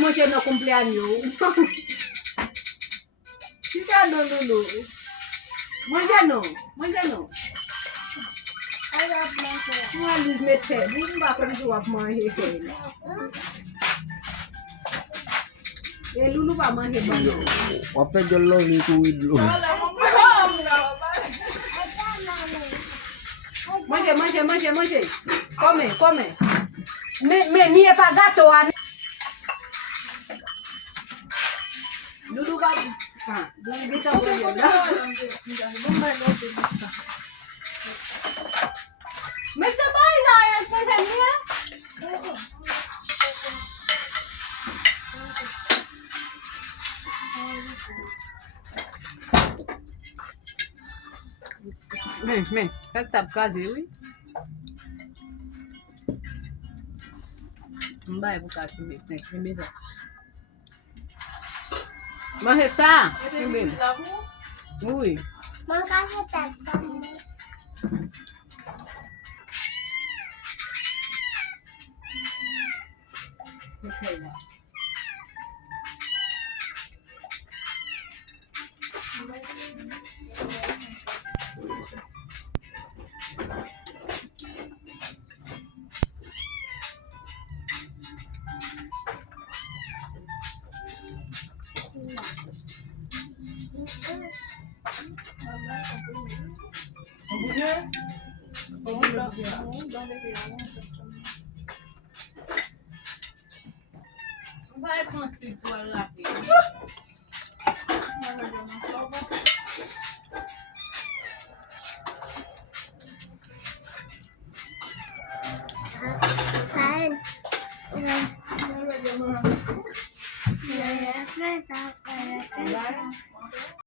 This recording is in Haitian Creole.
Manger no cumpleaños. Tirando, Lulu. Manger no. Moi, Lise mette. Vous ne pouvez pas manger. Et Loulou va manger bon. On fait de l'eau ni tout de l'eau. Mangez. Come. Mais n'y est pas gâteau. Loulou va. Loulou va mais t'as pas là, elle fait rien. Mais, quand ça casé, oui. Vai, vou cá, primeiro. Mas é ça, primeiro. Oui. Mancava taça. Okay, now. Vai conseguir lá. Saya